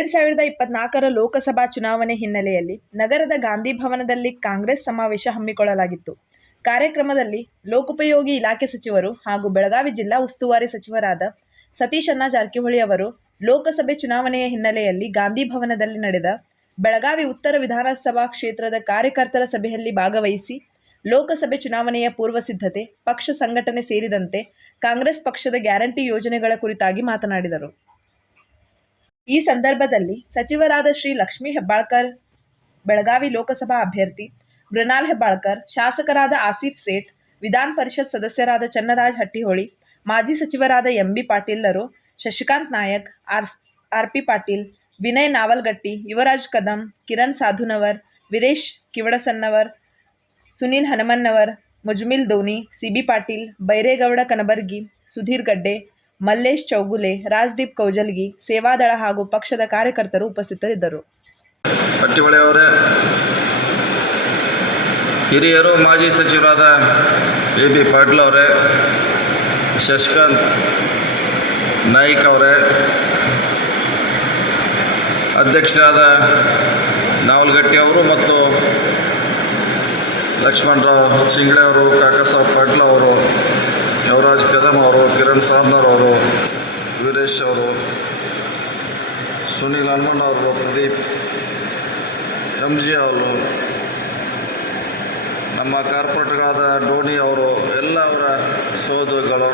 2024 ಲೋಕಸಭಾ ಚುನಾವಣೆ ಹಿನ್ನೆಲೆಯಲ್ಲಿ ನಗರದ ಗಾಂಧಿ ಭವನದಲ್ಲಿ ಕಾಂಗ್ರೆಸ್ ಸಮಾವೇಶ ಹಮ್ಮಿಕೊಳ್ಳಲಾಗಿತ್ತು. ಕಾರ್ಯಕ್ರಮದಲ್ಲಿ ಲೋಕೋಪಯೋಗಿ ಇಲಾಖೆ ಸಚಿವರು ಹಾಗೂ ಬೆಳಗಾವಿ ಜಿಲ್ಲಾ ಉಸ್ತುವಾರಿ ಸಚಿವರಾದ ಸತೀಶ್ ಅಣ್ಣ ಜಾರಕಿಹೊಳಿ ಅವರು ಲೋಕಸಭೆ ಚುನಾವಣೆಯ ಹಿನ್ನೆಲೆಯಲ್ಲಿ ಗಾಂಧಿ ಭವನದಲ್ಲಿ ನಡೆದ ಬೆಳಗಾವಿ ಉತ್ತರ ವಿಧಾನಸಭಾ ಕ್ಷೇತ್ರದ ಕಾರ್ಯಕರ್ತರ ಸಭೆಯಲ್ಲಿ ಭಾಗವಹಿಸಿ ಲೋಕಸಭೆ ಚುನಾವಣೆಯ ಪೂರ್ವ ಸಿದ್ಧತೆ, ಪಕ್ಷ ಸಂಘಟನೆ ಸೇರಿದಂತೆ ಕಾಂಗ್ರೆಸ್ ಪಕ್ಷದ ಗ್ಯಾರಂಟಿ ಯೋಜನೆಗಳ ಕುರಿತಾಗಿ ಮಾತನಾಡಿದರು. ಈ ಸಂದರ್ಭದಲ್ಲಿ ಸಚಿವರಾದ ಶ್ರೀ ಲಕ್ಷ್ಮೀ ಹೆಬ್ಬಾಳ್ಕರ್, ಬೆಳಗಾವಿ ಲೋಕಸಭಾ ಅಭ್ಯರ್ಥಿ ಮೃಣಾಲ್ ಹೆಬ್ಬಾಳ್ಕರ್, ಶಾಸಕರಾದ ಆಸಿಫ್ ಸೇಠ್, ವಿಧಾನ ಪರಿಷತ್ ಸದಸ್ಯರಾದ ಚನ್ನರಾಜ್ ಹಟ್ಟಿಹೊಳಿ, ಮಾಜಿ ಸಚಿವರಾದ ಎಂ.ಬಿ. ಪಾಟೀಲರು, ಶಶಿಕಾಂತ್ ನಾಯಕ್, ಆರ್.ಪಿ. ಪಾಟೀಲ್, ವಿನಯ್ ನಾವಲ್ಗಟ್ಟಿ, ಯುವರಾಜ್ ಕದಂ, ಕಿರಣ್ ಸಾಧುನವರ್, ವೀರೇಶ್ ಕಿವಡಸನ್ನವರ್, ಸುನೀಲ್ ಹನುಮನ್ನವರ್, ಮುಜಮಿಲ್ ದೋನಿ, ಸಿ.ಬಿ. ಪಾಟೀಲ್, ಬೈರೇಗೌಡ ಕನಬರ್ಗಿ, ಸುಧೀರ್ ಗಡ್ಡೆ, ಮಲ್ಲೇಶ್ ಚೌಗುಲೆ, ರಾಜ್ದೀಪ್ ಕೌಜಲ್ಗಿ, ಸೇವಾದಳ ಹಾಗೂ ಪಕ್ಷದ ಕಾರ್ಯಕರ್ತರು ಉಪಸ್ಥಿತರಿದ್ದರು. ಹಟ್ಟಿಹೊಳೆಯವರೇ, ಹಿರಿಯರು ಮಾಜಿ ಸಚಿವರಾದ ಎ.ಬಿ. ಪಾಟೀಲ್ ಅವರೇ, ಶಶಿಕಾಂತ್ ನಾಯ್ಕ್ ಅವರೇ, ಅಧ್ಯಕ್ಷರಾದ ನಾವಲ್ಗಟ್ಟಿ ಅವರು ಮತ್ತು ಲಕ್ಷ್ಮಣರಾವ್ ಶಿಂಗಳೆ ಅವರು, ಕಾಕಸಾಬ್ ಪಾಟೀಲ್ ಅವರು, ಯುವರಾಜ್ ಕದಂ ಅವರು, ಕಿರಣ್ ಸಾಧನರ್ ಅವರು, ವೀರೇಶ್ ಅವರು, ಸುನೀಲ್ ಹನುಮಣ್ಣ ಅವರು, ಪ್ರದೀಪ್ ಎಂ.ಜಿ. ಅವರು, ನಮ್ಮ ಕಾರ್ಪೊರೇಟರ್ಗಳಾದ ಡೋನಿ ಅವರು, ಎಲ್ಲ ಅವರ ಸಹೋದ್ಯೋಗಿಗಳು,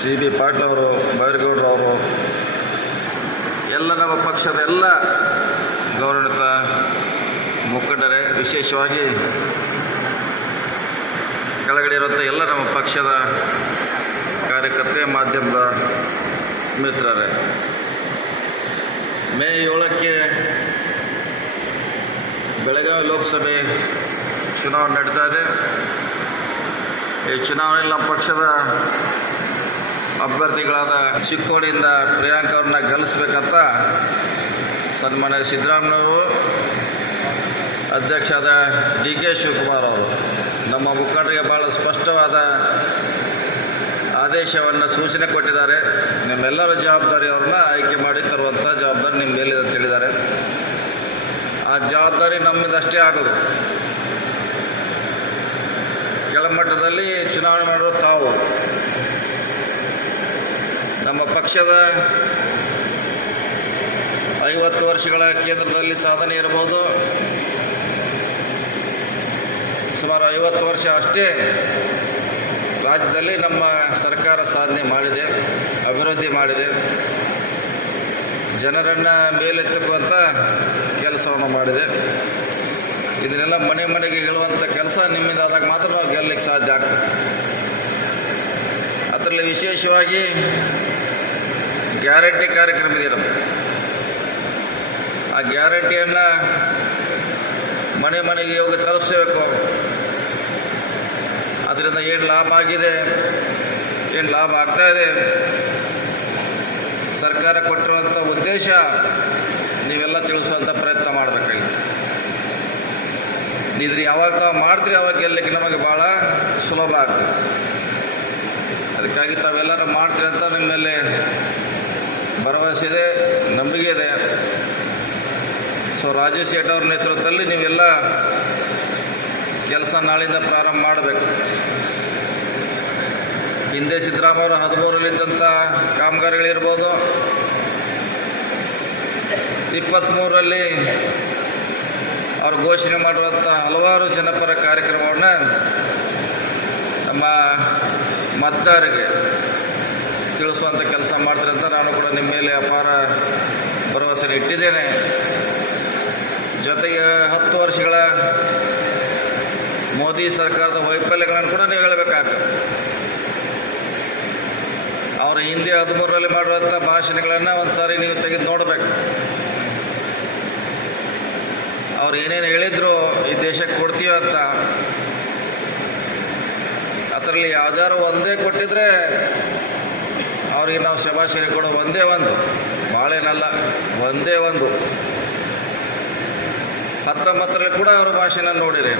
ಸಿ.ಬಿ. ಪಾಟೀಲ್ ಅವರು, ಬೈರೇಗೌಡರವರು, ಎಲ್ಲ ನಮ್ಮ ಪಕ್ಷದ ಎಲ್ಲ ಗೌರವಾನ್ವಿತ ಮುಖಂಡರೇ, ವಿಶೇಷವಾಗಿ ಕೆಳಗಡೆ ಇರುವಂಥ ಎಲ್ಲ ನಮ್ಮ ಪಕ್ಷದ ಕಾರ್ಯಕರ್ತರೆ, ಮಾಧ್ಯಮದ ಮಿತ್ರರೇ, ಮೇ 7ಕ್ಕೆ ಬೆಳಗಾವಿ ಲೋಕಸಭೆ ಚುನಾವಣೆ ನಡೀತಾ ಇದೆ. ಈ ಚುನಾವಣೆಯಲ್ಲಿ ನಮ್ಮ ಪಕ್ಷದ ಅಭ್ಯರ್ಥಿಗಳಾದ ಚಿಕ್ಕೋಡಿಯಿಂದ ಪ್ರಿಯಾಂಕ ಅವ್ರನ್ನ ಗೆಲ್ಲಿಸ್ಬೇಕಂತ ಸನ್ಮಾನ್ಯ ಸಿದ್ದರಾಮಯ್ಯವರು, ಅಧ್ಯಕ್ಷರಾದ ಡಿ.ಕೆ. ಶಿವಕುಮಾರ್ ಅವರು ನಮ್ಮ ಮುಖಂಡರಿಗೆ ಭಾಳ ಸ್ಪಷ್ಟವಾದ ಆದೇಶವನ್ನು, ಸೂಚನೆ ಕೊಟ್ಟಿದ್ದಾರೆ. ನಿಮ್ಮೆಲ್ಲರ ಜವಾಬ್ದಾರಿ ಅವ್ರನ್ನ ಆಯ್ಕೆ ಮಾಡಿ ತರುವಂಥ ಜವಾಬ್ದಾರಿ ನಿಮ್ಮ ಮೇಲಿದೆ ಅಂತ ಹೇಳಿದ್ದಾರೆ. ಆ ಜವಾಬ್ದಾರಿ ನಮ್ಮಿಂದಷ್ಟೇ ಆಗೋದು. ಕೆಳಮಟ್ಟದಲ್ಲಿ ಚುನಾವಣೆ ಮಾಡೋರು ತಾವು. ನಮ್ಮ ಪಕ್ಷದ 50 ವರ್ಷಗಳ ಕೇಂದ್ರದಲ್ಲಿ ಸಾಧನೆ ಇರಬಹುದು, ಸುಮಾರು 50 ವರ್ಷ ಅಷ್ಟೇ ರಾಜ್ಯದಲ್ಲಿ ನಮ್ಮ ಸರ್ಕಾರ ಸಾಧನೆ ಮಾಡಿದೆ, ಅಭಿವೃದ್ಧಿ ಮಾಡಿದೆ, ಜನರನ್ನು ಮೇಲೆತ್ತುವಂಥ ಕೆಲಸವನ್ನು ಮಾಡಿದೆ. ಇದನ್ನೆಲ್ಲ ಮನೆ ಮನೆಗೆ ಹೇಳುವಂಥ ಕೆಲಸ ನಿಮ್ಮಿಂದ ಆದಾಗ ಮಾತ್ರ ನಾವು ಗೆಲ್ಲಕ್ಕೆ ಸಾಧ್ಯ ಆಗ್ತದೆ. ಅದರಲ್ಲಿ ವಿಶೇಷವಾಗಿ ಗ್ಯಾರಂಟಿ ಕಾರ್ಯಕ್ರಮ ಇದೆ. ಆ ಗ್ಯಾರಂಟಿಯನ್ನು ಮನೆ ಮನೆಗೆ ಹೋಗಿ ತಲುಪಿಸಬೇಕು. ಅದರಿಂದ ಏನು ಲಾಭ ಆಗಿದೆ, ಏನು ಲಾಭ ಆಗ್ತಾಯಿದೆ, ಸರ್ಕಾರ ಕೊಟ್ಟಿರುವಂಥ ಉದ್ದೇಶ ನೀವೆಲ್ಲ ತಿಳಿಸುವಂಥ ಪ್ರಯತ್ನ ಮಾಡಬೇಕಾಗಿದೆ. ಇದ್ರ ಯಾವಾಗ ತಾವು ಮಾಡ್ತೀರಿ ಅವಾಗ ಗೆಲ್ಲಕ್ಕೆ ನಮಗೆ ಭಾಳ ಸುಲಭ ಆಗ್ತದೆ. ಅದಕ್ಕಾಗಿ ತಾವೆಲ್ಲರೂ ಮಾಡ್ತೀರಿ ಅಂತ ನಿಮ್ಮ ಮೇಲೆ ಭರವಸೆ ಇದೆ, ನಂಬಿಕೆ ಇದೆ. ಸೊ ರಾಜೀವ್ ಸೇಠ್ ಅವ್ರ ನೇತೃತ್ವದಲ್ಲಿ ನೀವೆಲ್ಲ ಕೆಲಸ ನಾಳಿಂದ ಪ್ರಾರಂಭ ಮಾಡಬೇಕು. ಹಿಂದೆ ಸಿದ್ದರಾಮಯ್ಯವರು 13ರಲ್ಲಿದ್ದಂಥ ಕಾಮಗಾರಿಗಳಿರ್ಬೋದು, 23ರಲ್ಲಿ ಅವರು ಘೋಷಣೆ ಮಾಡಿರುವಂಥ ಹಲವಾರು ಜನಪರ ಕಾರ್ಯಕ್ರಮವನ್ನು ನಮ್ಮ ಮತದಾರರಿಗೆ ತಿಳಿಸುವಂಥ ಕೆಲಸ ಮಾಡ್ತಾರೆ ಅಂತ ನಾನು ಕೂಡ ನಿಮ್ಮ ಮೇಲೆ ಅಪಾರ ಭರವಸೆ ಇಟ್ಟಿದ್ದೇನೆ. ಜೊತೆಗೆ 10 ವರ್ಷಗಳ ಮೋದಿ ಸರ್ಕಾರದ ವೈಫಲ್ಯಗಳನ್ನು ಕೂಡ ನೀವು ಹೇಳಬೇಕಾಗ್ತದೆ. ಅವರ ಹಿಂದೆ 13ರಲ್ಲಿ ಮಾಡಿರುವಂಥ ಭಾಷಣಗಳನ್ನು ಒಂದು ಸಾರಿ ನೀವು ತೆಗೆದು ನೋಡಬೇಕು. ಅವ್ರು ಏನೇನು ಹೇಳಿದ್ರು ಈ ದೇಶಕ್ಕೆ ಕೊಡ್ತೀವಿ ಅಂತ, ಅದರಲ್ಲಿ ಯಾವ್ದಾದ್ರು ಒಂದೇ ಕೊಟ್ಟಿದ್ರೆ ಅವ್ರಿಗೆ ನಾವು ಶಭಾಷಣೆ ಕೊಡೋ ಒಂದೇ ಒಂದು, ಭಾಳೇನಲ್ಲ, ಒಂದೇ ಒಂದು. 19ರಲ್ಲಿ ಕೂಡ ಅವರ ಭಾಷಣ ನೋಡಿರಿ.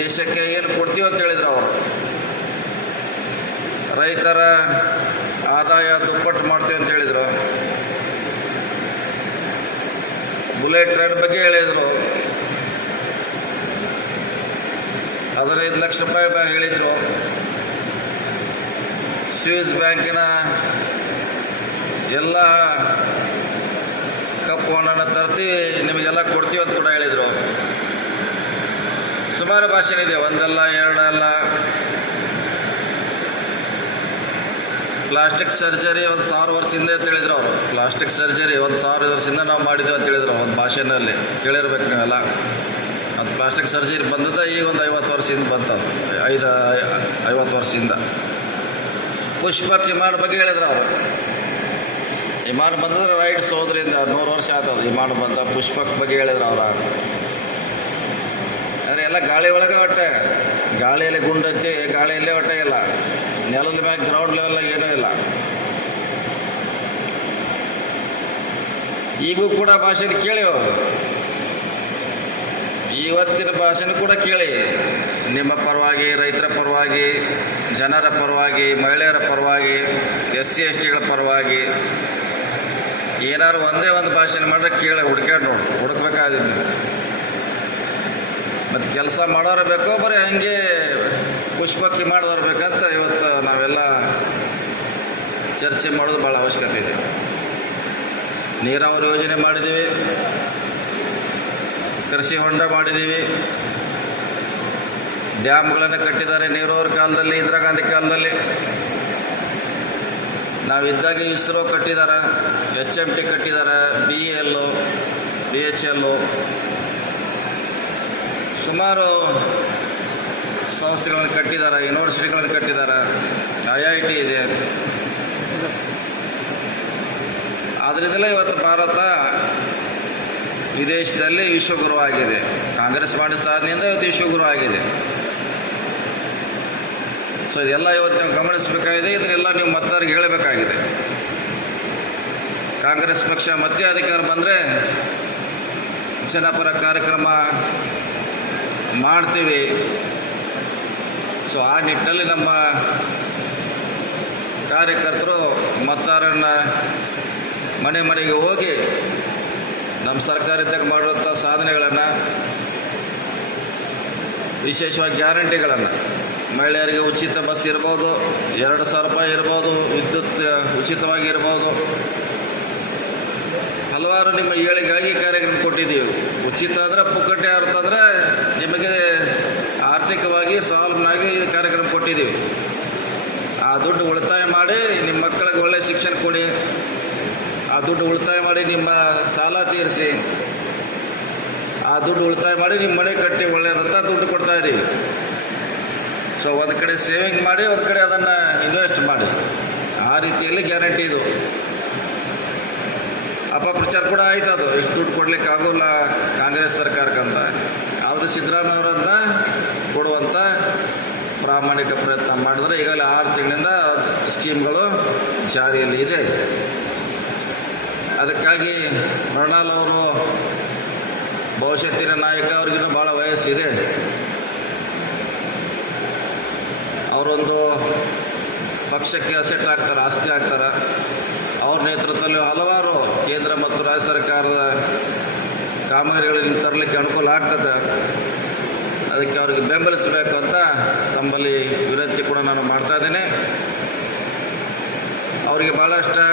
ದೇಶಕ್ಕೆ ಏನು ಕೊಡ್ತೀವಿ ಅಂತ ಹೇಳಿದ್ರು ಅವರು. ರೈತರ ಆದಾಯ ದುಪ್ಪಟ್ಟು ಮಾಡ್ತೀವಿ ಅಂತ ಹೇಳಿದರು. ಬುಲೆಟ್ ಟ್ರೈನ್ ಬಗ್ಗೆ ಹೇಳಿದರು. 15 ಲಕ್ಷ ರೂಪಾಯಿ ಹೇಳಿದರು. ಸ್ವಿಸ್ ಬ್ಯಾಂಕಿನ ಎಲ್ಲ ಕಪ್ಪು ಹಣನ ತರ್ತೀವಿ, ನಿಮಗೆಲ್ಲ ಕೊಡ್ತೀವಿ ಅಂತ ಕೂಡ ಹೇಳಿದರು. ಸುಮಾರು ಭಾಷಣ ಇದೆ, ಒಂದಲ್ಲ ಎರಡಲ್ಲ. ಪ್ಲಾಸ್ಟಿಕ್ ಸರ್ಜರಿ 1,000 ವರ್ಷದಿಂದ ಅಂತ ಹೇಳಿದ್ರು ಅವರು. ಪ್ಲಾಸ್ಟಿಕ್ ಸರ್ಜರಿ 1,000 ವರ್ಷದಿಂದ ನಾವು ಮಾಡಿದ್ದೇವೆ ಅಂತ ಹೇಳಿದ್ರು ಒಂದು ಭಾಷೆಯಲ್ಲಿ. ಕೇಳಿರ್ಬೇಕು ನೀವೆಲ್ಲ. ಅದು ಪ್ಲಾಸ್ಟಿಕ್ ಸರ್ಜರಿ ಬಂದದ ಈಗ ಒಂದು 50 ವರ್ಷದಿಂದ ಬಂತದು, 50 ವರ್ಷದಿಂದ. ಪುಷ್ಪಕ್ ವಿಮಾನ ಬಗ್ಗೆ ಹೇಳಿದ್ರು ಅವರು. ವಿಮಾನ ಬಂದಿದ್ರೆ ರೈಟ್ ಸೋದರಿಂದ 100 ವರ್ಷ ಆಗ್ತದೆ ವಿಮಾನ ಬಂದ. ಪುಷ್ಪಕ್ ಬಗ್ಗೆ ಹೇಳಿದ್ರು ಅವ್ರ. ಅಂದರೆ ಎಲ್ಲ ಗಾಳಿ ಒಳಗೆ ಹೊಟ್ಟೆ, ಗಾಳಿಯಲ್ಲಿ ಗುಂಡೈತಿ, ಗಾಳಿಯಲ್ಲೇ ಹೊಟ್ಟೆ ಇಲ್ಲ, ನೆಲದ ಮ್ಯಾಗ ಗ್ರೌಂಡ್ ಲೆವೆಲ್ನಾಗ ಏನೂ ಇಲ್ಲ. ಈಗೂ ಕೂಡ ಭಾಷಣ ಕೇಳಿ ಅವರು, ಇವತ್ತಿನ ಭಾಷಣ ಕೂಡ ಕೇಳಿ. ನಿಮ್ಮ ಪರವಾಗಿ, ರೈತರ ಪರವಾಗಿ, ಜನರ ಪರವಾಗಿ, ಮಹಿಳೆಯರ ಪರವಾಗಿ, SC STಗಳ ಪರವಾಗಿ ಏನಾದ್ರು ಒಂದೇ ಒಂದು ಭಾಷಣ ಮಾಡಿದ್ರೆ ಕೇಳಿ, ಹುಡ್ಕ್ಯಾಡ್ ನೋಡಿ, ಹುಡುಕ್ಬೇಕಾದಿದ್ದು. ಮತ್ತು ಕೆಲಸ ಮಾಡೋರು ಬೇಕೋ ಬರೀ ಹಂಗೆ ಪುಷ್ಪಕ್ಕಿ ಮಾಡಿದವ್ರು ಬೇಕಂತ ಇವತ್ತು ನಾವೆಲ್ಲ ಚರ್ಚೆ ಮಾಡೋದು ಭಾಳ ಅವಶ್ಯಕತೆ ಇದೆ. ನೀರಾವರಿ ಯೋಜನೆ ಮಾಡಿದ್ದೀವಿ, ಕೃಷಿ ಹೊಂಡ ಮಾಡಿದ್ದೀವಿ, ಡ್ಯಾಮ್ಗಳನ್ನು ಕಟ್ಟಿದ್ದಾರೆ ನೆಹರೂರ ಕಾಲದಲ್ಲಿ, ಇಂದಿರಾ ಗಾಂಧಿ ಕಾಲದಲ್ಲಿ. ನಾವಿದ್ದಾಗ ISRO ಕಟ್ಟಿದ್ದಾರೆ, HMT ಕಟ್ಟಿದ್ದಾರೆ, BEL, BHL, ಸುಮಾರು ಸಂಸ್ಥೆಗಳನ್ನು ಕಟ್ಟಿದ್ದಾರೆ, ಯೂನಿವರ್ಸಿಟಿಗಳನ್ನು ಕಟ್ಟಿದ್ದಾರೆ, IIT ಇದೆ. ಆದ್ದರಿಂದಲೇ ಇವತ್ತು ಭಾರತ ವಿದೇಶದಲ್ಲಿ ವಿಶ್ವಗುರು ಆಗಿದೆ. ಕಾಂಗ್ರೆಸ್ ಮಾಡಿದ ಸಾಧನೆಯಿಂದ ಇವತ್ತು ವಿಶ್ವಗುರು ಆಗಿದೆ. ಸೊ ಇದೆಲ್ಲ ಇವತ್ತು ನೀವು ಗಮನಿಸಬೇಕಾಗಿದೆ. ಇದನ್ನೆಲ್ಲ ನೀವು ಮತದಾರರಿಗೆ ಹೇಳಬೇಕಾಗಿದೆ. ಕಾಂಗ್ರೆಸ್ ಪಕ್ಷ ಮತ್ತೆ ಅಧಿಕಾರ ಬಂದರೆ ಜನಪರ ಕಾರ್ಯಕ್ರಮ ಮಾಡ್ತೀವಿ. ಸೊ ಆ ನಿಟ್ಟಿನಲ್ಲಿ ನಮ್ಮ ಕಾರ್ಯಕರ್ತರು ಮತದಾರರನ್ನ ಮನೆ ಮನೆಗೆ ಹೋಗಿ ನಮ್ಮ ಸರ್ಕಾರ ಇದ್ದಾಗ ಮಾಡುವಂಥ ಸಾಧನೆಗಳನ್ನು, ವಿಶೇಷವಾಗಿ ಗ್ಯಾರಂಟಿಗಳನ್ನು, ಮಹಿಳೆಯರಿಗೆ ಉಚಿತ ಬಸ್ ಇರ್ಬೋದು, 2,000 ರೂಪಾಯಿ ಇರ್ಬೋದು, ವಿದ್ಯುತ್ ಉಚಿತವಾಗಿ ಇರ್ಬೋದು, ಹಲವಾರು ನಿಮ್ಮ ಏಳಿಗಾಗಿ ಕಾರ್ಯಕ್ರಮ ಕೊಟ್ಟಿದ್ದೀವಿ. ಉಚಿತ ಅಂದರೆ ಪುಕ್ಕಟ್ಟೆ ಅರ್ಥಂದರೆ ನಿಮಗೆ ಆರ್ಥಿಕವಾಗಿ ಸಾಲ್ವ್ನಾಗಿ ಈ ಕಾರ್ಯಕ್ರಮ ಕೊಟ್ಟಿದ್ದೀವಿ. ಆ ದುಡ್ಡು ಉಳಿತಾಯ ಮಾಡಿ ನಿಮ್ಮ ಮಕ್ಕಳಿಗೆ ಒಳ್ಳೆಯ ಶಿಕ್ಷಣ ಕೊಡಿ. ಆ ದುಡ್ಡು ಉಳಿತಾಯ ಮಾಡಿ ನಿಮ್ಮ ಸಾಲ ತೀರಿಸಿ. ಆ ದುಡ್ಡು ಉಳಿತಾಯ ಮಾಡಿ ನಿಮ್ಮ ಮನೆ ಕಟ್ಟಿ ಒಳ್ಳೆಯದಂತ ದುಡ್ಡು ಕೊಡ್ತಾ ಇದ್ದೀವಿ. ಸೊ ಒಂದು ಕಡೆ ಸೇವಿಂಗ್ ಮಾಡಿ, ಒಂದು ಕಡೆ ಅದನ್ನು ಇನ್ವೆಸ್ಟ್ ಮಾಡಿ. ಆ ರೀತಿಯಲ್ಲಿ ಗ್ಯಾರಂಟಿ ಇದು. ಅಪಪ್ರಚಾರ ಕೂಡ ಆಯ್ತು. ಅದು ಇಷ್ಟು ದುಡ್ಡು ಕೊಡ್ಲಿಕ್ಕೆ ಆಗೋಲ್ಲ ಕಾಂಗ್ರೆಸ್ ಸರ್ಕಾರಕ್ಕಂತ. ಆದರೂ ಸಿದ್ದರಾಮಯ್ಯ ಅವರನ್ನ ಕೊಡುವಂಥ ಪ್ರಾಮಾಣಿಕ ಪ್ರಯತ್ನ ಮಾಡಿದ್ರೆ ಈಗಾಗಲೇ 6 ತಿಂಗಳಿಂದ ಸ್ಕೀಮ್ಗಳು ಜಾರಿಯಲ್ಲಿ ಇದೆ. ಅದಕ್ಕಾಗಿ ಮೃಣಾಲ್ ಅವರು ಭವಿಷ್ಯತ್ತಿನ ನಾಯಕ, ಅವ್ರಿಗಿನ್ನೂ ಭಾಳ ವಯಸ್ಸಿದೆ. ಅವರೊಂದು ಪಕ್ಷಕ್ಕೆ ಅಸೆಟ್ ಆಗ್ತಾರೆ, ಆಸ್ತಿ ಆಗ್ತಾರೆ. ಅವ್ರ ನೇತೃತ್ವದಲ್ಲಿ ಹಲವಾರು ಕೇಂದ್ರ ಮತ್ತು ರಾಜ್ಯ ಸರ್ಕಾರದ ಕಾಮಗಾರಿಗಳನ್ನು ತರಲಿಕ್ಕೆ ಅನುಕೂಲ ಆಗ್ತದೆ. ಅದಕ್ಕೆ ಅವ್ರಿಗೆ ಬೆಂಬಲಿಸಬೇಕು ಅಂತ ನಮ್ಮಲ್ಲಿ ವಿನಂತಿ ಕೂಡ ನಾನು ಮಾಡ್ತಾ ಇದ್ದೇನೆ. ಅವರಿಗೆ ಭಾಳಷ್ಟು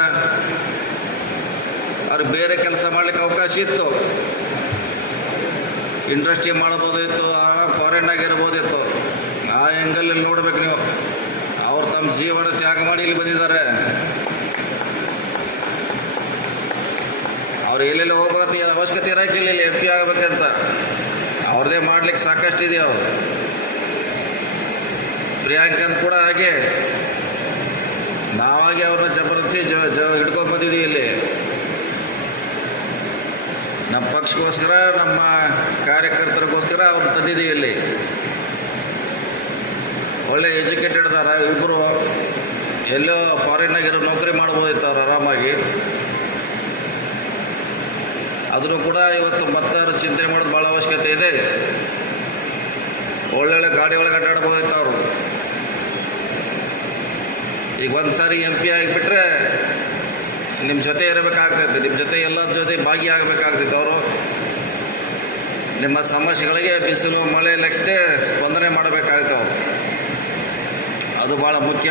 ಅವ್ರಿಗೆ ಬೇರೆ ಕೆಲಸ ಮಾಡಲಿಕ್ಕೆ ಅವಕಾಶ ಇತ್ತು. ಇಂಡಸ್ಟ್ರಿ ಮಾಡ್ಬೋದಿತ್ತು, ಫಾರಿನ್ನಾಗ ಇರ್ಬೋದಿತ್ತು. ಆ ಆ್ಯಂಗಲಲ್ಲಿ ನೋಡ್ಬೇಕು ನೀವು. ಅವ್ರು ತಮ್ಮ ಜೀವನ ತ್ಯಾಗ ಮಾಡಿ ಇಲ್ಲಿ ಬಂದಿದ್ದಾರೆ. ಅವ್ರು ಎಲ್ಲೆಲ್ಲಿ ಹೋಗ್ಬೇಕು ಅವಶ್ಯಕತೆ ಇರೋಕ್ಕಿಲ್ಲ, ಇಲ್ಲಿ MP ಆಗಬೇಕಂತ. ಅವ್ರದ್ದೇ ಮಾಡ್ಲಿಕ್ಕೆ ಸಾಕಷ್ಟಿದೆ. ಅವರು ಪ್ರಿಯಾಂಕಂತ ಕೂಡ ಹಾಗೆ ನಾವಾಗಿ ಅವ್ರನ್ನ ಜಬರ್ದಸ್ತಿ ಹಿಡ್ಕೊಂಡು ಬಂದಿದ್ದೀವಿ. ಇಲ್ಲಿ ನಮ್ಮ ಪಕ್ಷಕ್ಕೋಸ್ಕರ, ನಮ್ಮ ಕಾರ್ಯಕರ್ತರಿಗೋಸ್ಕರ ಅವ್ರನ್ನ ತಂದಿದ್ದೀವಿ. ಇಲ್ಲಿ ಒಳ್ಳೆ ಎಜುಕೇಟೆಡ್ ಅದಾರ ಇಬ್ಬರು. ಎಲ್ಲೋ ಫಾರಿನ್ನಾಗಿರೋ ನೌಕರಿ ಮಾಡ್ಬೋದಿತ್ತು ಅವ್ರು ಆರಾಮಾಗಿ. ಅದನ್ನು ಕೂಡ ಇವತ್ತು ಮತದಾರರು ಚಿಂತನೆ ಮಾಡೋದು ಭಾಳ ಅವಶ್ಯಕತೆ ಇದೆ. ಒಳ್ಳೊಳ್ಳೆ ಗಾಡಿ ಒಳಗೆ ಅಡ್ಡಾಡ್ಬೋದಿತ್ತು ಅವರು. ಈಗ ಒಂದು ಸಾರಿ MP ಆಗಿಬಿಟ್ರೆ ನಿಮ್ಮ ಜೊತೆ ಇರಬೇಕಾಗ್ತೈತೆ, ನಿಮ್ಮ ಜೊತೆ ಎಲ್ಲರ ಜೊತೆ ಭಾಗಿಯಾಗಬೇಕಾಗ್ತೈತೆ. ಅವರು ನಿಮ್ಮ ಸಮಸ್ಯೆಗಳಿಗೆ ಬಿಸಿಲು ಮಳೆ ಲೆಕ್ಸದೆ ಸ್ಪಂದನೆ ಮಾಡಬೇಕಾಗುತ್ತೆ ಅವರು. ಅದು ಭಾಳ ಮುಖ್ಯ.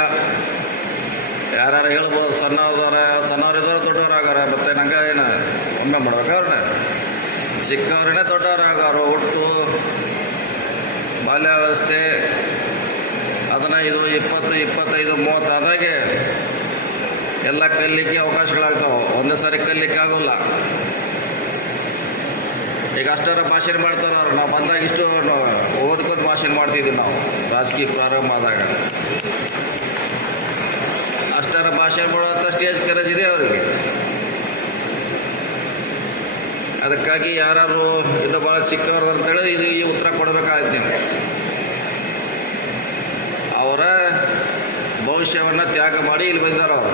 ಯಾರು ಹೇಳ್ಬೋದು ಸಣ್ಣವ್ರಿದ್ದಾರೆ ದೊಡ್ಡವರಾಗಾರ, ಮತ್ತು ನಂಗೆ ಏನು ಒಮ್ಮೆ ಮಾಡ್ಬೇಕಾದ್ರೆ ಚಿಕ್ಕವ್ರನ್ನೇ ದೊಡ್ಡವರಾಗಾರು. ಹುಟ್ಟು ಬಾಲ್ಯಾವಸ್ಥೆ 15, 20, 25, 30 ಆದಾಗೆ ಎಲ್ಲ ಕಲಿಲಿಕ್ಕೆ ಅವಕಾಶಗಳಾಗ್ತಾವೆ. ಒಂದೇ ಸಾರಿ ಕಲಿಲಿಕ್ಕೆ ಆಗೋಲ್ಲ. ಈಗ ಅಷ್ಟರ ಭಾಷಣ ಮಾಡ್ತಾರೆ ಅವ್ರು. ನಾವು ಬಂದಾಗ ಇಷ್ಟು ಓದ್ಕೋತ ಭಾಷಣ ಮಾಡ್ತಿದ್ವಿ ನಾವು ರಾಜಕೀಯ ಪ್ರಾರಂಭ ಆದಾಗ. ಅಷ್ಟರ ಭಾಷಣ ಮಾಡುವಂಥ ಸ್ಟೇಜ್ ಕರೇಜ್ ಇದೆ ಅವರಿಗೆ. ಅದಕ್ಕಾಗಿ ಯಾರು ಇನ್ನೂ ಭಾಳ ಚಿಕ್ಕವ್ರು ಅಂತೇಳಿ ಈ ಉತ್ತರ ಕೊಡಬೇಕಾಗುತ್ತೆ ನೀವು. ಅವರ ಭವಿಷ್ಯವನ್ನು ತ್ಯಾಗ ಮಾಡಿ ಇಲ್ಲಿ ಬಂದಾರ ಅವರು.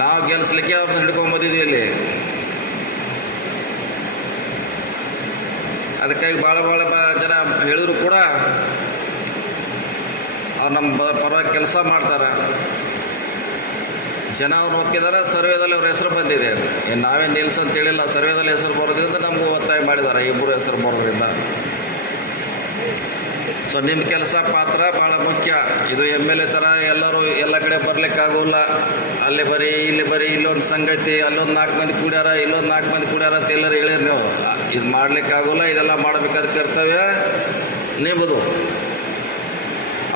ನಾವು ಗೆಲ್ಲಿಸ್ಲಿಕ್ಕೆ ಅವ್ರನ್ನ ಹಿಡ್ಕೊಂಬಂದಿದ್ವಿ ಇಲ್ಲಿ. ಅದಕ್ಕಾಗಿ ಭಾಳ ಜನ ಹೇಳಿದ್ರು ಕೂಡ ಅವ್ರು ನಮ್ಮ ಪರವಾಗಿ ಕೆಲಸ ಮಾಡ್ತಾರೆ. ಜನ ಅವ್ರು ಒಪ್ಪಿದ್ದಾರೆ. ಸರ್ವೇದಲ್ಲಿ ಅವ್ರ ಹೆಸರು ಬಂದಿದೆ. ಏನು ನಾವೇ ನಿಲ್ಸ್ ಅಂತ ಹೇಳಿಲ್ಲ. ಸರ್ವೇದಲ್ಲಿ ಹೆಸರು ಬರೋದ್ರಿಂದ ನಮಗೂ ಒತ್ತಾಯ ಮಾಡಿದ್ದಾರೆ, ಇಬ್ಬರು ಹೆಸರು ಬರೋದ್ರಿಂದ. ಸೊ ನಿಮ್ಮ ಕೆಲಸ ಪಾತ್ರ ಭಾಳ ಮುಖ್ಯ. ಇದು MLA ಥರ ಎಲ್ಲರೂ ಎಲ್ಲ ಕಡೆ ಬರಲಿಕ್ಕಾಗೋಲ್ಲ. ಅಲ್ಲಿ ಬರೀ ಇಲ್ಲಿ ಬರೀ ಇಲ್ಲೊಂದು ಸಂಗತಿ, ಅಲ್ಲೊಂದು 4 ಮಂದಿ ಕೂಡ್ಯಾರ, ಇಲ್ಲೊಂದು 4 ಮಂದಿ ಕೂಡ್ಯಾರ ಅಂತ ಎಲ್ಲರೂ ಹೇಳಿರಿ ನೀವು. ಇದು ಮಾಡಲಿಕ್ಕಾಗೋಲ್ಲ. ಇದೆಲ್ಲ ಮಾಡಬೇಕಾದ ಕರ್ತವ್ಯ ನಿಮ್ಮದು.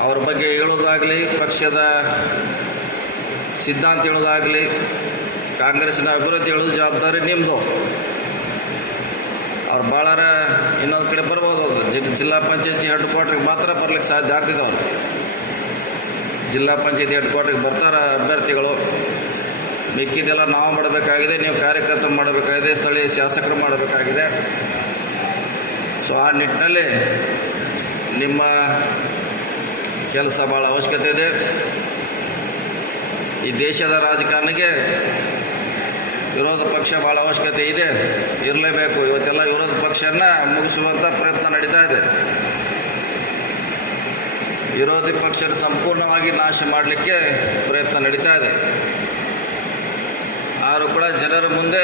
ಅವ್ರ ಬಗ್ಗೆ ಹೇಳೋದಾಗಲಿ, ಪಕ್ಷದ ಸಿದ್ಧಾಂತ ಹೇಳೋದಾಗಲಿ, ಕಾಂಗ್ರೆಸ್ಸಿನ ಅಭಿವೃದ್ಧಿ ಹೇಳೋದು ಜವಾಬ್ದಾರಿ ನಿಮ್ಮದು. ಅವ್ರು ಭಾಳರ ಇನ್ನೊಂದು ಕಡೆ ಬರ್ಬೋದು. ಜಿಲ್ಲಾ ಪಂಚಾಯತಿ ಹೆಡ್ ಕ್ವಾರ್ಟ್ರಿಗೆ ಮಾತ್ರ ಬರ್ಲಿಕ್ಕೆ ಸಾಧ್ಯ ಆಗ್ತಿದೆ. ಅವರು ಜಿಲ್ಲಾ ಪಂಚಾಯತಿ ಹೆಡ್ ಕ್ವಾರ್ಟ್ರಿಗೆ ಬರ್ತಾರೆ ಅಭ್ಯರ್ಥಿಗಳು. ಮಿಕ್ಕಿದೆಲ್ಲ ನಾವು ಮಾಡಬೇಕಾಗಿದೆ, ನೀವು ಕಾರ್ಯಕರ್ತರು ಮಾಡಬೇಕಾಗಿದೆ, ಸ್ಥಳೀಯ ಶಾಸಕರು ಮಾಡಬೇಕಾಗಿದೆ. ಸೊ ಆ ನಿಟ್ಟಿನಲ್ಲಿ ನಿಮ್ಮ ಕೆಲಸ ಭಾಳ ಅವಶ್ಯಕತೆ ಇದೆ. ಈ ದೇಶದ ರಾಜಕಾರಣಿಗೆ ವಿರೋಧ ಪಕ್ಷ ಭಾಳ ಅವಶ್ಯಕತೆ ಇದೆ, ಇರಲೇಬೇಕು. ಇವತ್ತೆಲ್ಲ ವಿರೋಧ ಪಕ್ಷನ ಮುಗಿಸುವಂಥ ಪ್ರಯತ್ನ ನಡೀತಾ ಇದೆ. ವಿರೋಧಿ ಪಕ್ಷನ ಸಂಪೂರ್ಣವಾಗಿ ನಾಶ ಮಾಡಲಿಕ್ಕೆ ಪ್ರಯತ್ನ ನಡೀತಾ ಇದೆ. ಆದರೂ ಕೂಡ ಜನರ ಮುಂದೆ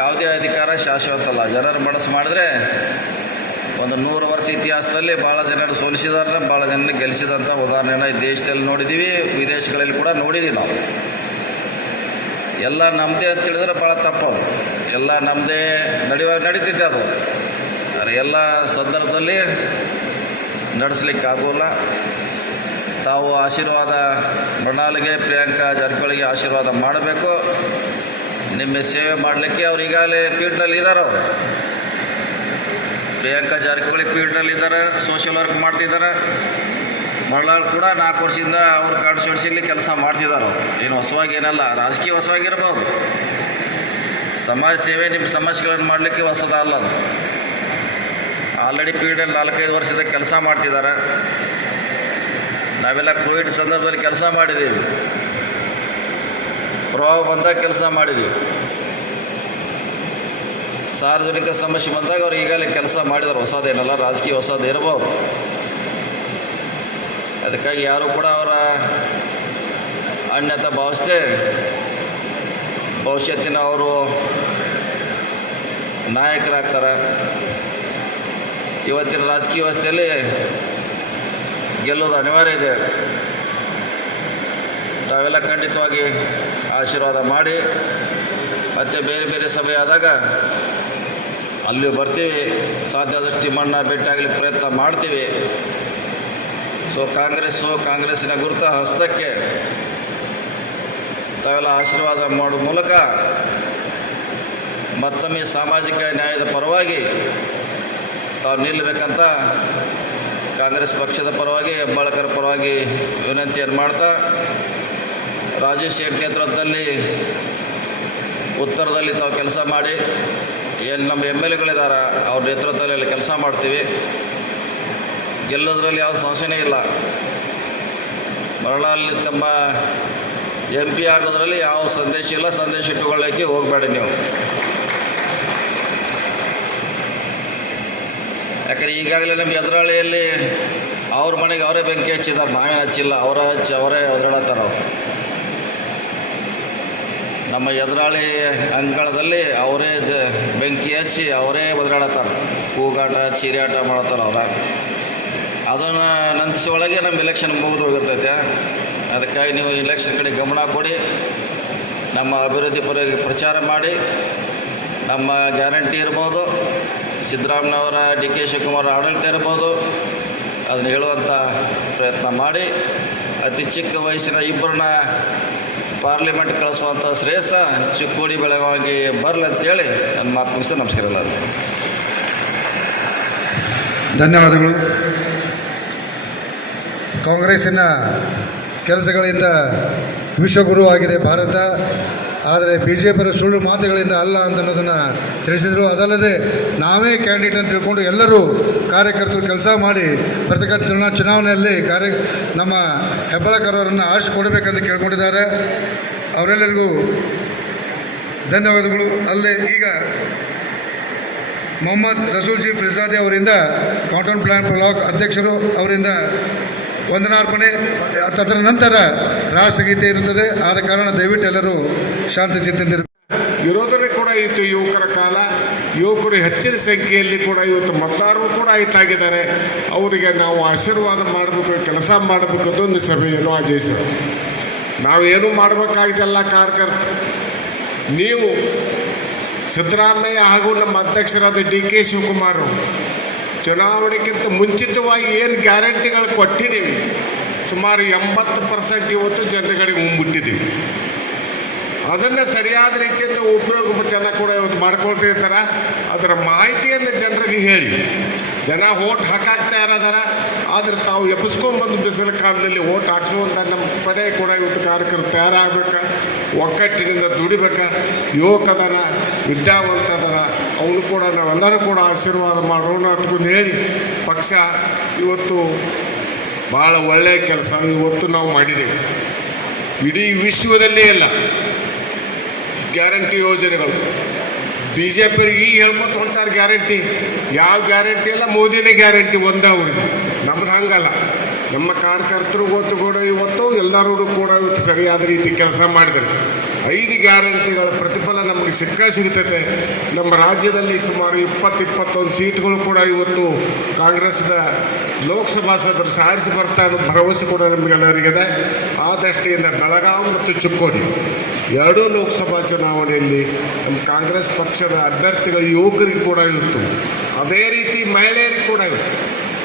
ಯಾವುದೇ ಅಧಿಕಾರ ಶಾಶ್ವತ ಅಲ್ಲ. ಜನರ ಮನಸ್ಸು ಮಾಡಿದ್ರೆ ಒಂದು 100 ವರ್ಷ ಇತಿಹಾಸದಲ್ಲಿ ಭಾಳ ಜನರು ಸೋಲಿಸಿದಾರೆ, ಭಾಳ ಜನರು ಗೆಲ್ಲಿಸಿದಂಥ ಉದಾಹರಣೆನ ಈ ದೇಶದಲ್ಲಿ ನೋಡಿದ್ದೀವಿ, ವಿದೇಶಗಳಲ್ಲಿ ಕೂಡ ನೋಡಿದ್ದೀವಿ ನಾವು. ಎಲ್ಲ ನಮ್ಮದೇ ಅಂತ ಹೇಳಿದ್ರೆ ಭಾಳ ತಪ್ಪದು. ಎಲ್ಲ ನಮ್ಮದೇ ನಡೀತಿದ್ದೆ ಅದು. ಆದರೆ ಎಲ್ಲ ಸಂದರ್ಭದಲ್ಲಿ ನಡೆಸಲಿಕ್ಕಾಗೋಲ್ಲ. ತಾವು ಆಶೀರ್ವಾದ ಮೃಣಾಲ್ಗೆ, ಪ್ರಿಯಾಂಕಾ ಜಾರಕಿಹೊಳಿಗೆ ಆಶೀರ್ವಾದ ಮಾಡಬೇಕು. ನಿಮ್ಮ ಸೇವೆ ಮಾಡಲಿಕ್ಕೆ ಅವ್ರು ಈಗಾಗಲೇ ಫೀಲ್ಡ್ನಲ್ಲಿ ಇದ್ದಾರೆ. ಅವರು ಪ್ರಿಯಾಂಕಾ ಜಾರಕಿಹೊಳಿ ಫೀಲ್ಡ್ನಲ್ಲಿದ್ದಾರೆ, ಸೋಷಿಯಲ್ ವರ್ಕ್ ಮಾಡ್ತಿದ್ದಾರೆ. ಮೃಣಾಲ್ ಕೂಡ 4 ವರ್ಷದಿಂದ ಅವ್ರ ಕಾನ್ಸ್ಟಿಟ್ಯೂನ್ಸಿಯಲ್ಲಿ ಕೆಲಸ ಮಾಡ್ತಿದ್ದಾರೆ. ಏನು ಹೊಸವಾಗಿ ಏನಲ್ಲ, ರಾಜಕೀಯ ಹೊಸವಾಗಿರ್ಬೋದು. ಸಮಾಜ ಸೇವೆ ನಿಮ್ಮ ಸಮಸ್ಯೆಗಳನ್ನು ಮಾಡಲಿಕ್ಕೆ ಹೊಸದಲ್ಲ. ಅದು ಆಲ್ರೆಡಿ ಫೀಲ್ಡಲ್ಲಿ 4-5 ವರ್ಷದ ಕೆಲಸ ಮಾಡ್ತಿದ್ದಾರೆ. ನಾವೆಲ್ಲ ಕೋವಿಡ್ ಸಂದರ್ಭದಲ್ಲಿ ಕೆಲಸ ಮಾಡಿದ್ದೀವಿ, ಪ್ರವಾಹ ಬಂದಾಗ ಕೆಲಸ ಮಾಡಿದ್ದೀವಿ, ಸಾರ್ವಜನಿಕ ಸಮಸ್ಯೆ ಬಂದಾಗ ಅವ್ರು ಈಗಾಗಲೇ ಕೆಲಸ ಮಾಡಿದ್ದಾರೆ. ಹೊಸದೇನಲ್ಲ, ರಾಜಕೀಯ ಹೊಸದು ಇರ್ಬೋದು. ಅದಕ್ಕಾಗಿ ಯಾರು ಕೂಡ ಅವರ ಅನ್ಯತಾ ಭಾವಿಸದೆ ಭವಿಷ್ಯತ್ತಿನ ಅವರು ನಾಯಕರಾಗ್ತಾರೆ. ಇವತ್ತಿನ ರಾಜಕೀಯ ವ್ಯವಸ್ಥೆಯಲ್ಲಿ ಗೆಲ್ಲೋದು ಅನಿವಾರ್ಯ ಇದೆ. ತಾವೆಲ್ಲ ಖಂಡಿತವಾಗಿ ಆಶೀರ್ವಾದ ಮಾಡಿ, ಮತ್ತು ಬೇರೆ ಬೇರೆ ಸಭೆ ಆದಾಗ ಅಲ್ಲಿ ಬರ್ತೀವಿ. ಸಾಧ್ಯ ಆದಷ್ಟು ನಿಮ್ಮನ್ನು ಭೇಟಿಯಾಗಲಿಕ್ಕೆ ಪ್ರಯತ್ನ ಮಾಡ್ತೀವಿ. ಸೊ ಕಾಂಗ್ರೆಸ್ಸಿನ ಗುರುತ ಹಸ್ತಕ್ಕೆ ತಾವೆಲ್ಲ ಆಶೀರ್ವಾದ ಮಾಡುವ ಮೂಲಕ ಮತ್ತೊಮ್ಮೆ ಸಾಮಾಜಿಕ ನ್ಯಾಯದ ಪರವಾಗಿ ತಾವು ನಿಲ್ಲಬೇಕಂತ ಕಾಂಗ್ರೆಸ್ ಪಕ್ಷದ ಪರವಾಗಿ, ಹೆಬ್ಬಾಳಕರ ಪರವಾಗಿ ವಿನಂತಿಯನ್ನು ಮಾಡ್ತಾ, ರಾಜೇಶ್ ಶೇಟ್ ನೇತೃತ್ವದಲ್ಲಿ ಉತ್ತರದಲ್ಲಿ ತಾವು ಕೆಲಸ ಮಾಡಿ, ಏನು ನಮ್ಮ MLAಗಳಿದ್ದಾರೆ ಅವ್ರ ನೇತೃತ್ವದಲ್ಲಿ ಕೆಲಸ ಮಾಡ್ತೀವಿ. ಗೆಲ್ಲೋದ್ರಲ್ಲಿ ಯಾವ ಸಂಶಯನೇ ಇಲ್ಲ. ಮರಳಲ್ಲಿ ತಮ್ಮ MP ಆಗೋದ್ರಲ್ಲಿ ಯಾವ ಸಂದೇಶ ಇಲ್ಲ. ಸಂದೇಶ ಇಟ್ಟುಕೊಳ್ಳೋಕ್ಕೆ ಹೋಗಬೇಡಿ ನೀವು. ಯಾಕಂದರೆ ಈಗಾಗಲೇ ನಮ್ಮ ಎದುರಾಳಿಯಲ್ಲಿ ಅವ್ರ ಮನೆಗೆ ಅವರೇ ಬೆಂಕಿ ಹಚ್ಚಿದ್ದಾರೆ, ನಾವೇನು ಹಚ್ಚಿಲ್ಲ. ಅವರೇ ಒದರಾಡತ್ತಾರ. ಅವ್ರು ನಮ್ಮ ಎದುರಾಳಿ ಅಂಗಳದಲ್ಲಿ ಅವರೇ ಬೆಂಕಿ ಹಚ್ಚಿ ಅವರೇ ಒದರಾಡತ್ತಾರ, ಕೂಗಾಟ ಚೀರಾಟ ಮಾಡತ್ತಾರ. ಅದನ್ನು ನಂತಿಸಿ ಒಳಗೆ ನಮ್ಮ ಎಲೆಕ್ಷನ್ ಮುಗಿದು ಹೋಗಿರ್ತೈತೆ. ಅದಕ್ಕಾಗಿ ನೀವು ಎಲೆಕ್ಷನ್ ಕಡೆ ಗಮನ ಕೊಡಿ, ನಮ್ಮ ಅಭಿವೃದ್ಧಿ ಪರ ಪ್ರಚಾರ ಮಾಡಿ. ನಮ್ಮ ಗ್ಯಾರಂಟಿ ಇರ್ಬೋದು, ಸಿದ್ದರಾಮಯ್ಯನವರ ಡಿ ಕೆ ಶಿವಕುಮಾರ್ ಆಡಳಿತ ಇರ್ಬೋದು, ಅದನ್ನು ಹೇಳುವಂಥ ಪ್ರಯತ್ನ ಮಾಡಿ ಅತಿ ಚಿಕ್ಕ ವಯಸ್ಸಿನ ಇಬ್ಬರನ್ನ ಪಾರ್ಲಿಮೆಂಟ್ ಕಳಿಸುವಂಥ ಶ್ರೇಯಸ್ಸ ಚಿಕ್ಕೋಡಿ ಬೆಳಗಾಗಿ ಬರಲಿ ಅಂತೇಳಿ ನನ್ನ ಮಾತು ಮುಗಿಸಿ ನಮಸ್ಕಾರ ಎಲ್ಲರಿಗೂ. ಧನ್ಯವಾದಗಳು. ಕಾಂಗ್ರೆಸ್ಸಿನ ಕೆಲಸಗಳಿಂದ ವಿಶ್ವಗುರು ಆಗಿದೆ ಭಾರತ, ಆದರೆ ಬಿ ಜೆ ಪಿಯ ಸುಳ್ಳು ಮಾತುಗಳಿಂದ ಅಲ್ಲ ಅಂತ ಅನ್ನೋದನ್ನು ತಿಳಿಸಿದರು. ಅದಲ್ಲದೆ ನಾವೇ ಕ್ಯಾಂಡಿಡೇಟ್ ಅಂತ ತಿಳ್ಕೊಂಡು ಎಲ್ಲರೂ ಕಾರ್ಯಕರ್ತರು ಕೆಲಸ ಮಾಡಿ ಬರ್ತಕ್ಕಂಥ ಚುನಾವಣೆಯಲ್ಲಿ ನಮ್ಮ ಹೆಬ್ಬಾಳ್ಕರ್ ಅವರನ್ನು ಆರಿಸಿಕೊಡಬೇಕಂತ ಕೇಳ್ಕೊಂಡಿದ್ದಾರೆ. ಅವರೆಲ್ಲರಿಗೂ ಧನ್ಯವಾದಗಳು. ಅಲ್ಲೇ ಈಗ ಮೊಹಮ್ಮದ್ ರಸೂಲ್ ಜಿ ಫಿರ್ಜಾದಿ ಅವರಿಂದ ಕಾಟನ್ ಪ್ಲಾಂಟ್ ಬ್ಲಾಕ್ ಅಧ್ಯಕ್ಷರು ಅವರಿಂದ ವಂದನಾರ್ಪಣೆ, ಅದರ ನಂತರ ರಾಷ್ಟ್ರಗೀತೆ ಇರುತ್ತದೆ. ಆದ ಕಾರಣ ದಯವಿಟ್ಟು ಎಲ್ಲರೂ ಶಾಂತ ಚಿತ್ತದಿಂದ ವಿರೋಧನೆ ಕೂಡ ಇತ್ತು. ಯುವಕರ ಕಾಲ, ಯುವಕರು ಹೆಚ್ಚಿನ ಸಂಖ್ಯೆಯಲ್ಲಿ ಕೂಡ ಇವತ್ತು ಮತದಾರರು ಕೂಡ ಆಯ್ತಾಗಿದ್ದಾರೆ. ಅವರಿಗೆ ನಾವು ಆಶೀರ್ವಾದ ಮಾಡಬೇಕು, ಕೆಲಸ ಮಾಡಬೇಕು ಅದೊಂದು ಸಭೆಯನ್ನು ಆಚರಿಸಿದರು. ನಾವೇನು ಮಾಡಬೇಕಾಗಿದ್ದೆಲ್ಲ ಕಾರ್ಯಕರ್ತರು, ನೀವು ಸಿದ್ದರಾಮಯ್ಯ ಹಾಗೂ ನಮ್ಮ ಅಧ್ಯಕ್ಷರಾದ ಡಿ ಕೆ ಶಿವಕುಮಾರ್ ಚುನಾವಣೆಗಿಂತ ಮುಂಚಿತವಾಗಿ ಏನು ಗ್ಯಾರಂಟಿಗಳು ಕೊಟ್ಟಿದ್ದೀವಿ, ಸುಮಾರು 80% ಇವತ್ತು ಜನರುಗಳಿಗೆ ಮುಟ್ಟಿದ್ದೀವಿ. ಅದನ್ನು ಸರಿಯಾದ ರೀತಿಯಿಂದ ಉಪಯೋಗ ಜನ ಕೂಡ ಇವತ್ತು ಮಾಡ್ಕೊಳ್ತಾ ಇರ್ತಾರೆ. ಅದರ ಮಾಹಿತಿಯನ್ನು ಜನರಿಗೆ ಹೇಳಿ, ಜನ ಓಟ್ ಹಾಕಾಕ್ತಾ ಇರೋದಾರ, ಆದರೆ ತಾವು ಎಬ್ಬಿಸ್ಕೊಂಡ್ಬಂದು ಬಿಸಿಲ ಕಾಲದಲ್ಲಿ ಓಟ್ ಹಾಕ್ಸುವಂಥ ನಮ್ಮ ಪಡೆ ಕೂಡ ಇವತ್ತು ಕಾರ್ಯಕರ್ತರು ತಯಾರಾಗಬೇಕು, ಒಕ್ಕಟ್ಟಿನಿಂದ ದುಡಿಬೇಕು. ಯುವಕದನ ವಿದ್ಯಾವಂತದನ ಅವನು ಕೂಡ ನಾವೆಲ್ಲರೂ ಕೂಡ ಆಶೀರ್ವಾದ ಮಾಡೋಣ ಅಂದ್ಕೊಂಡು ಹೇಳಿ, ಪಕ್ಷ ಇವತ್ತು ಭಾಳ ಒಳ್ಳೆಯ ಕೆಲಸ ಇವತ್ತು ನಾವು ಮಾಡಿದ್ದೇವೆ. ಇಡೀ ವಿಶ್ವದಲ್ಲೇ ಇಲ್ಲ ಗ್ಯಾರಂಟಿ ಯೋಜನೆಗಳು. ಬಿ ಜೆ ಪಿಯವ್ರಿಗೆ ಈಗ ಹೇಳ್ಕೊತ ಹೊಂಟಾರೆ ಗ್ಯಾರಂಟಿ. ಯಾವ ಗ್ಯಾರಂಟಿ ಇಲ್ಲ, ಮೋದಿನೇ ಗ್ಯಾರಂಟಿ ಒಂದವ್ರಿಗೆ. ನಮ್ದು ಹಂಗಲ್ಲ. ನಮ್ಮ ಕಾರ್ಯಕರ್ತರು ಗೊತ್ತು ಕೂಡ ಇವತ್ತು ಎಲ್ಲರೂ ಕೂಡ ಇವತ್ತು ಸರಿಯಾದ ರೀತಿ ಕೆಲಸ ಮಾಡಿದರು. 5 ಗ್ಯಾರಂಟಿಗಳ ಪ್ರತಿಫಲ ನಮಗೆ ಸಿಗ್ತೈತೆ. ನಮ್ಮ ರಾಜ್ಯದಲ್ಲಿ ಸುಮಾರು 20-21 ಸೀಟ್ಗಳು ಕೂಡ ಇವತ್ತು ಕಾಂಗ್ರೆಸ್ನ ಲೋಕಸಭಾ ಸದಸ್ಯರು ಸಾರಿಸಿ ಬರ್ತಾ ಅನ್ನೋ ಭರವಸೆ ಕೂಡ ನಮಗೆಲ್ಲರಿಗಿದೆ. ಆ ದೃಷ್ಟಿಯಿಂದ ಬೆಳಗಾವಿ ಮತ್ತು ಚಿಕ್ಕೋಡಿ 2 ಲೋಕಸಭಾ ಚುನಾವಣೆಯಲ್ಲಿ ನಮ್ಮ ಕಾಂಗ್ರೆಸ್ ಪಕ್ಷದ ಅಭ್ಯರ್ಥಿಗಳು ಯುವಕರಿಗೆ ಕೂಡ ಇತ್ತು. ಅದೇ ರೀತಿ ಮಹಿಳೆಯರಿಗೆ ಕೂಡ ಇತ್ತು.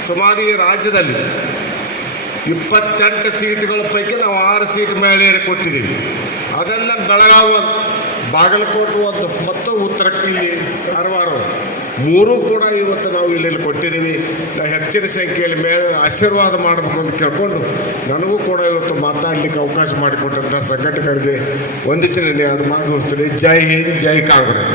ಸುಮಾರು ಈ ರಾಜ್ಯದಲ್ಲಿ 28 ಸೀಟ್ಗಳ ಪೈಕಿ ನಾವು 6 ಸೀಟ್ ಮಹಿಳೆಯರಿಗೆ ಕೊಟ್ಟಿದ್ದೀವಿ. ಅದನ್ನು ಬೆಳಗಾವಿ ಒಂದು, ಬಾಗಲಕೋಟೆ ಒಂದು ಮತ್ತು ಉತ್ತರ ಇಲ್ಲಿ ಕಾರವಾರ 3 ಕೂಡ ಇವತ್ತು ನಾವು ಇಲ್ಲಿ ಕೊಟ್ಟಿದ್ದೀವಿ. ಹೆಚ್ಚಿನ ಸಂಖ್ಯೆಯಲ್ಲಿ ಮೇಲೆ ಆಶೀರ್ವಾದ ಮಾಡಬೇಕು ಅಂತ ಕೇಳ್ಕೊಂಡು ನನಗೂ ಕೂಡ ಇವತ್ತು ಮಾತಾಡಲಿಕ್ಕೆ ಅವಕಾಶ ಮಾಡಿಕೊಟ್ಟಂಥ ಸಂಘಟಕರಿಗೆ ವಂದಿಸಿ ನಾನು 2 ಮಾತು ಹೋಗ್ತೀನಿ. ಜೈ ಹಿಂದ್, ಜೈ ಕಾಂಗ್ರೆಸ್.